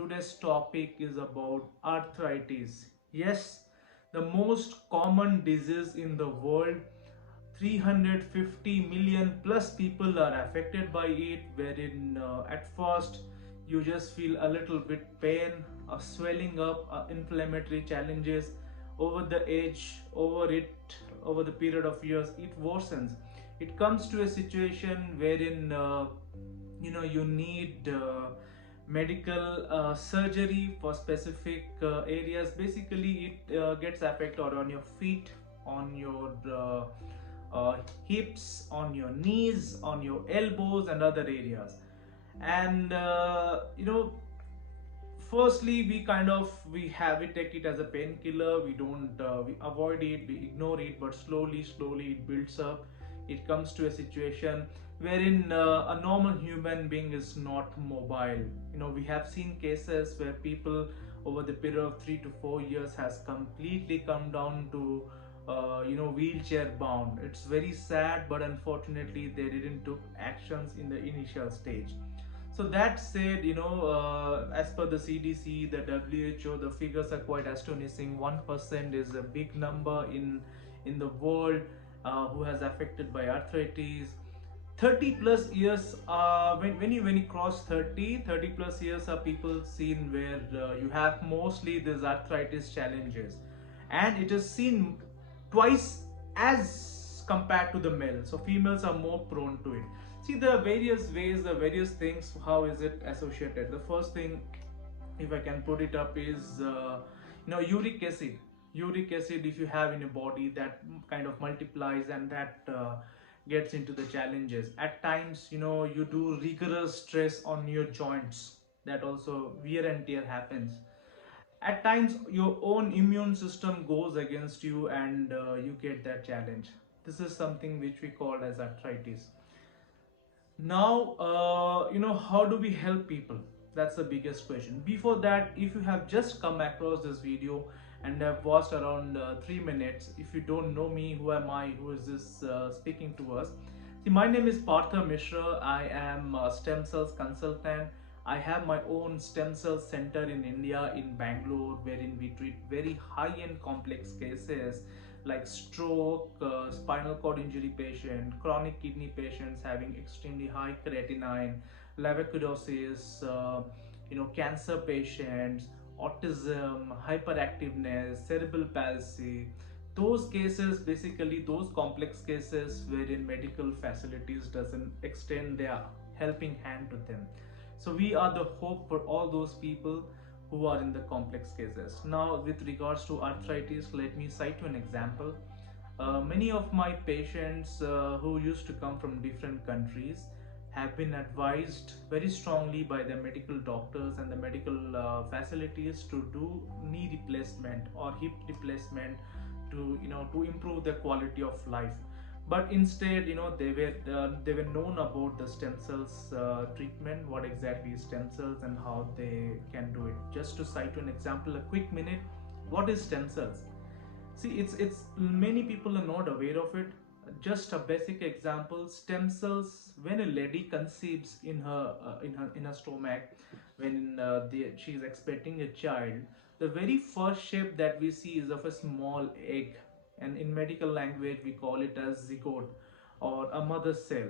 today's topic is about arthritis. Yes, the most common disease in the world. 350 million plus people are affected by it, wherein at first you just feel a little bit pain, a swelling up, inflammatory challenges. Over the age, over the period of years, it worsens. It comes to a situation wherein you need medical surgery for specific areas. Basically it gets affected on your feet, on your hips, on your knees, on your elbows and other areas. And firstly we take it as a painkiller. We don't we avoid it, we ignore it, but slowly it builds up. It comes to a situation wherein a normal human being is not mobile. We have seen cases where people over the period of 3 to 4 years has completely come down to wheelchair bound. It's very sad, but unfortunately they didn't took actions in the initial stage. So that said, as per the CDC, the WHO, the figures are quite astonishing. 1% is a big number in the world who has affected by arthritis. 30 plus years, when you cross 30 plus years are people seen where you have mostly these arthritis challenges, and it is seen twice as compared to the male. So females are more prone to it. See, there are various ways, the various things. How is it associated? The first thing, if I can put it up, is uric acid. Uric acid, if you have in your body, that kind of multiplies, and that gets into the challenges. At times, you do rigorous stress on your joints. That also wear and tear happens. At times your own immune system goes against you, and you get that challenge. This is something which we call as arthritis. Now how do we help people? That's the biggest question. Before that, if you have just come across this video and have watched around 3 minutes, if you don't know me, who am I, who is this speaking to us? See, my name is Partha Mishra. I am a stem cells consultant. I have my own stem cell center in India, in Bangalore, wherein we treat very high-end complex cases like stroke, spinal cord injury patient, chronic kidney patients having extremely high creatinine, levacudosis, cancer patients, autism, hyperactiveness, cerebral palsy. Those cases, basically those complex cases wherein medical facilities doesn't extend their helping hand to them. So we are the hope for all those people who are in the complex cases. Now, with regards to arthritis, let me cite you an example. Many of my patients who used to come from different countries have been advised very strongly by the medical doctors and the medical facilities to do knee replacement or hip replacement to improve the quality of life. But instead, they were known about the stem cells treatment, what exactly is stem cells and how they can do it. Just to cite you an example, a quick minute. What is stem cells? See, it's many people are not aware of it. Just a basic example: stem cells. When a lady conceives in her stomach, when she is expecting a child, the very first shape that we see is of a small egg, and in medical language we call it as zygote or a mother cell.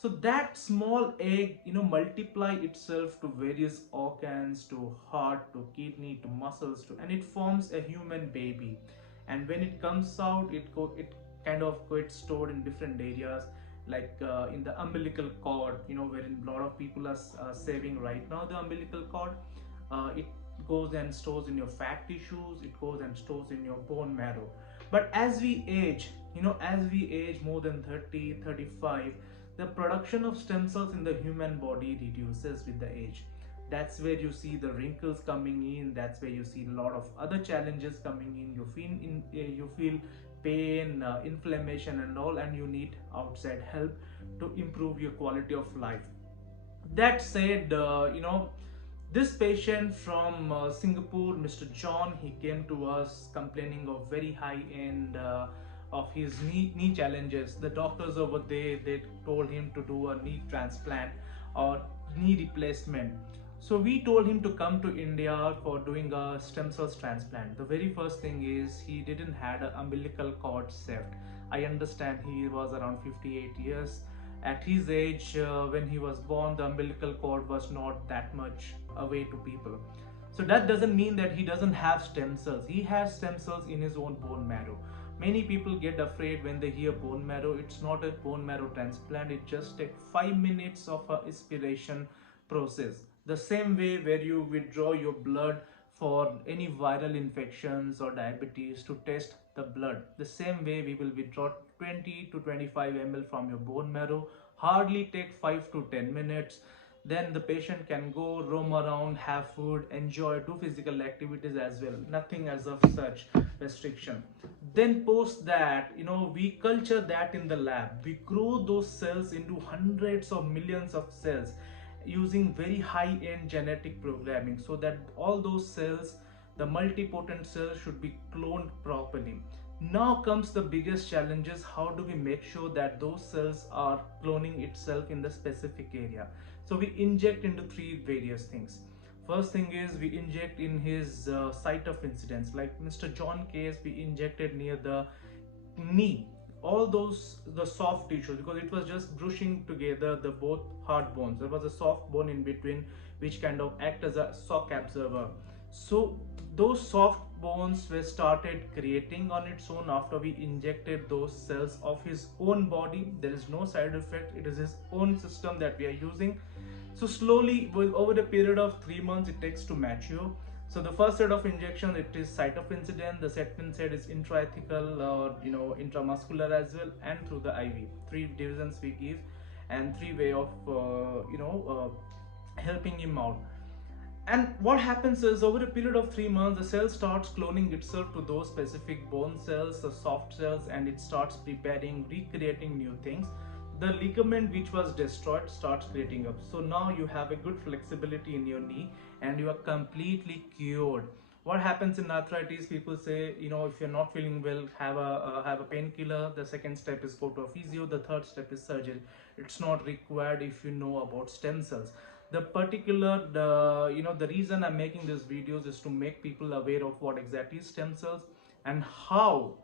So that small egg, multiply itself to various organs, to heart, to kidney, to muscles, and it forms a human baby. And when it comes out, it kind of gets stored in different areas, like in the umbilical cord, wherein a lot of people are saving right now the umbilical cord. It goes and stores in your fat tissues, it goes and stores in your bone marrow. But as we age, more than 30, 35, the production of stem cells in the human body reduces with the age. That's where you see the wrinkles coming in, that's where you see a lot of other challenges coming in. You feel pain, inflammation and all, and you need outside help to improve your quality of life. That said, this patient from Singapore, Mr. John, he came to us complaining of very high end of his knee challenges. The doctors over there, they told him to do a knee transplant or knee replacement. So we told him to come to India for doing a stem cells transplant. The very first thing is he didn't had an umbilical cord seved. I understand he was around 58 years. At his age, when he was born, the umbilical cord was not that much away to people. So that doesn't mean that he doesn't have stem cells. He has stem cells in his own bone marrow. Many people get afraid when they hear bone marrow. It's not a bone marrow transplant. It just takes 5 minutes of a aspiration process. The same way where you withdraw your blood for any viral infections or diabetes to test the blood. The same way we will withdraw 20 to 25 ml from your bone marrow. Hardly take 5 to 10 minutes. Then the patient can go roam around, have food, enjoy, do physical activities as well. Nothing as of such restriction. Then post that, we culture that in the lab. We grow those cells into hundreds of millions of cells using very high-end genetic programming, so that all those cells, the multipotent cells, should be cloned properly. Now comes the biggest challenges: how do we make sure that those cells are cloning itself in the specific area? So we inject into three various things. First thing is we inject in his site of incidence. Like Mr. John case, we injected near the knee, all those the soft tissues, because it was just brushing together the both hard bones. There was a soft bone in between which kind of act as a shock absorber. So those soft bones were started creating on its own after we injected those cells of his own body. There is no side effect. It is his own system that we are using. So slowly, over a period of 3 months, it takes to mature. So the first set of injection, it is site of incident. The second set is intrathecal or intramuscular as well, and through the IV. Three divisions we give, and three way of helping him out. And what happens is, over a period of 3 months, the cell starts cloning itself to those specific bone cells, the soft cells, and it starts preparing, recreating new things. The ligament which was destroyed starts creating up. So now you have a good flexibility in your knee and you are completely cured. What happens in arthritis? People say, if you're not feeling well, have a painkiller. The second step is go to a physio. The third step is surgery. It's not required if you know about stem cells. The reason I'm making these videos is to make people aware of what exactly is stem cells and how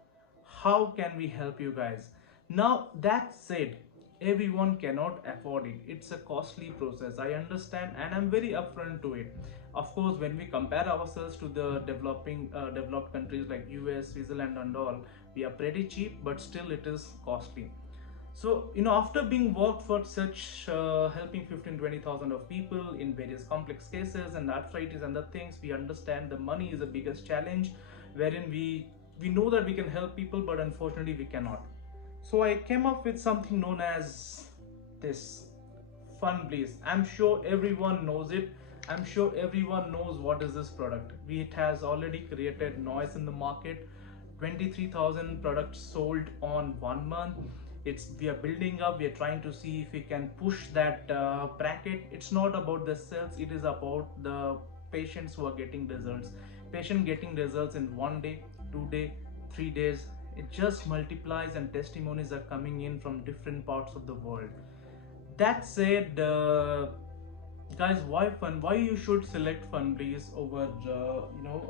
can we help you guys. Now that said, everyone cannot afford it. It's a costly process, I understand, and I'm very upfront to it. Of course, when we compare ourselves to the developed countries like US, Switzerland and all, we are pretty cheap, but still it is costly. So, after being worked for such helping 15-20,000 of people in various complex cases and arthritis and other things, we understand the money is the biggest challenge, wherein we know that we can help people, but unfortunately we cannot. So I came up with something known as this FunBleeze. I'm sure everyone knows it. I'm sure everyone knows what is this product. It has already created noise in the market. 23,000 products sold on 1 month. We are building up. We are trying to see if we can push that bracket. It's not about the sales. It is about the patients who are getting results. Patient getting results in 1 day, 2 day, 3 days. It just multiplies, and testimonies are coming in from different parts of the world. That said, guys, why you should select FunBleeze over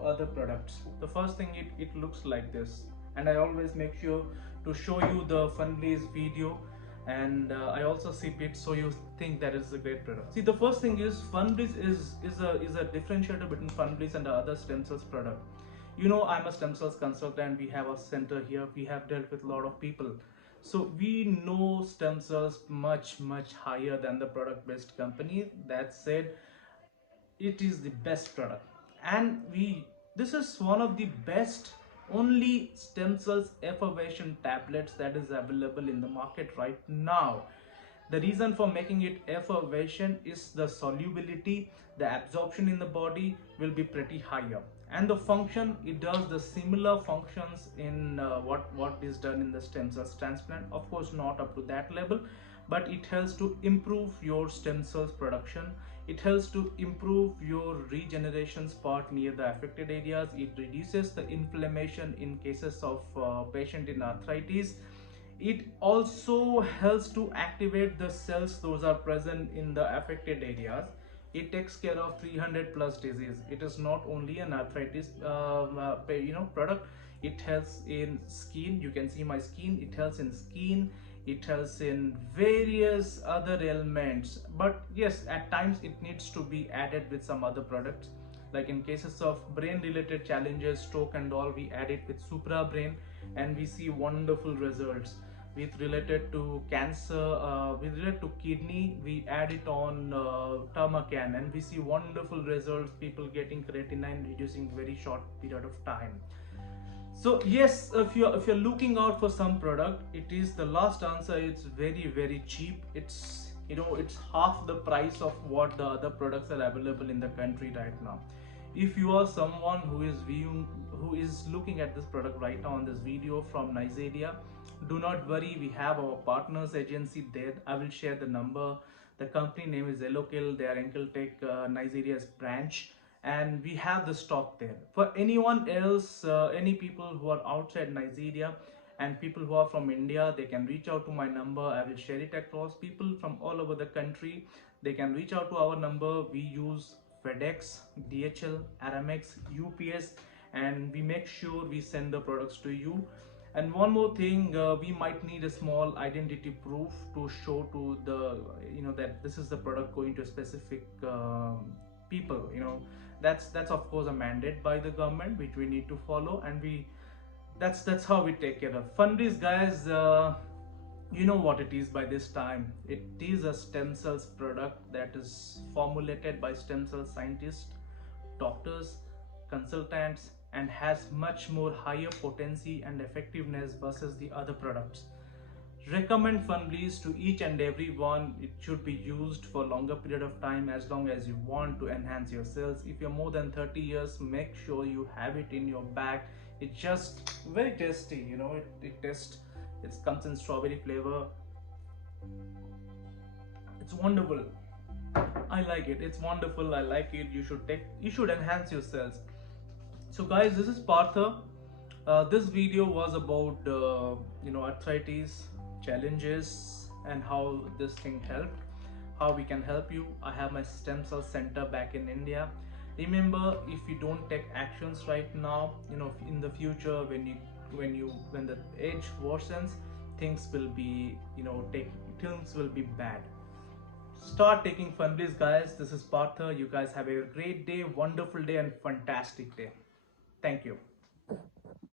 other products? The first thing, it looks like this, and I always make sure to show you the FunBleeze video, and I also sip it so you think that it's a great product. See, the first thing is FunBleeze is a differentiator between FunBleeze and the other stem cells product. I'm a stem cells consultant. We have a center here. We have dealt with a lot of people. So we know stem cells much higher than the product based company. That said, it is the best product. And this is one of the best only stem cells effervescent tablets that is available in the market right now. The reason for making it effervescent is the solubility, the absorption in the body will be pretty higher, and the function, it does the similar functions in what is done in the stem cells transplant. Of course, not up to that level, but it helps to improve your stem cells production. It helps to improve your regeneration part near the affected areas. It reduces the inflammation in cases of patient in arthritis. It also helps to activate the cells those are present in the affected areas. It takes care of 300 plus disease. It is not only an arthritis product. It helps in skin. You can see my skin. It helps in skin. It helps in various other ailments. But yes, at times it needs to be added with some other products. Like in cases of brain related challenges, stroke and all, we add it with Supra Brain, and we see wonderful results. With related to cancer, with related to kidney, we add it on Termacan, and we see wonderful results, people getting creatinine reducing very short period of time. So yes, if you're looking out for some product, it is the last answer. It's very cheap. It's, it's half the price of what the other products are available in the country right now. If you are someone who is looking at this product right now on this video from Nigeria, do not worry, we have our partners agency there. I will share the number. The company name is Elokill. They are Enkeltech Nigeria's branch, and we have the stock there. For anyone else, any people who are outside Nigeria and people who are from India, they can reach out to my number. I will share it across. People from all over the country, they can reach out to our number. We use FedEx, DHL, Aramex, UPS, and we make sure we send the products to you. And one more thing, we might need a small identity proof to show to the, that this is the product going to a specific people. That's of course a mandate by the government which we need to follow, and that's how we take care of Funbreeze, guys. You know what it is by this time. It is a stem cells product that is formulated by stem cell scientists, doctors, consultants, and has much more higher potency and effectiveness versus the other products. Recommend Funbreeze to each and every one. It should be used for longer period of time, as long as you want to enhance your cells. If you're more than 30 years, make sure you have it in your bag. It's just very tasty, it comes in strawberry flavor. It's wonderful. I like it. It's wonderful. I like it. You should enhance your cells. So guys, this is Partha. This video was about arthritis challenges and how this thing helped, how we can help you. I have my stem cell center back in India. Remember, if you don't take actions right now, in the future, when the age worsens, things will be things will be bad. Start taking Funbreeze, guys. This is Partha. You guys have a great day, wonderful day, and fantastic day. Thank you.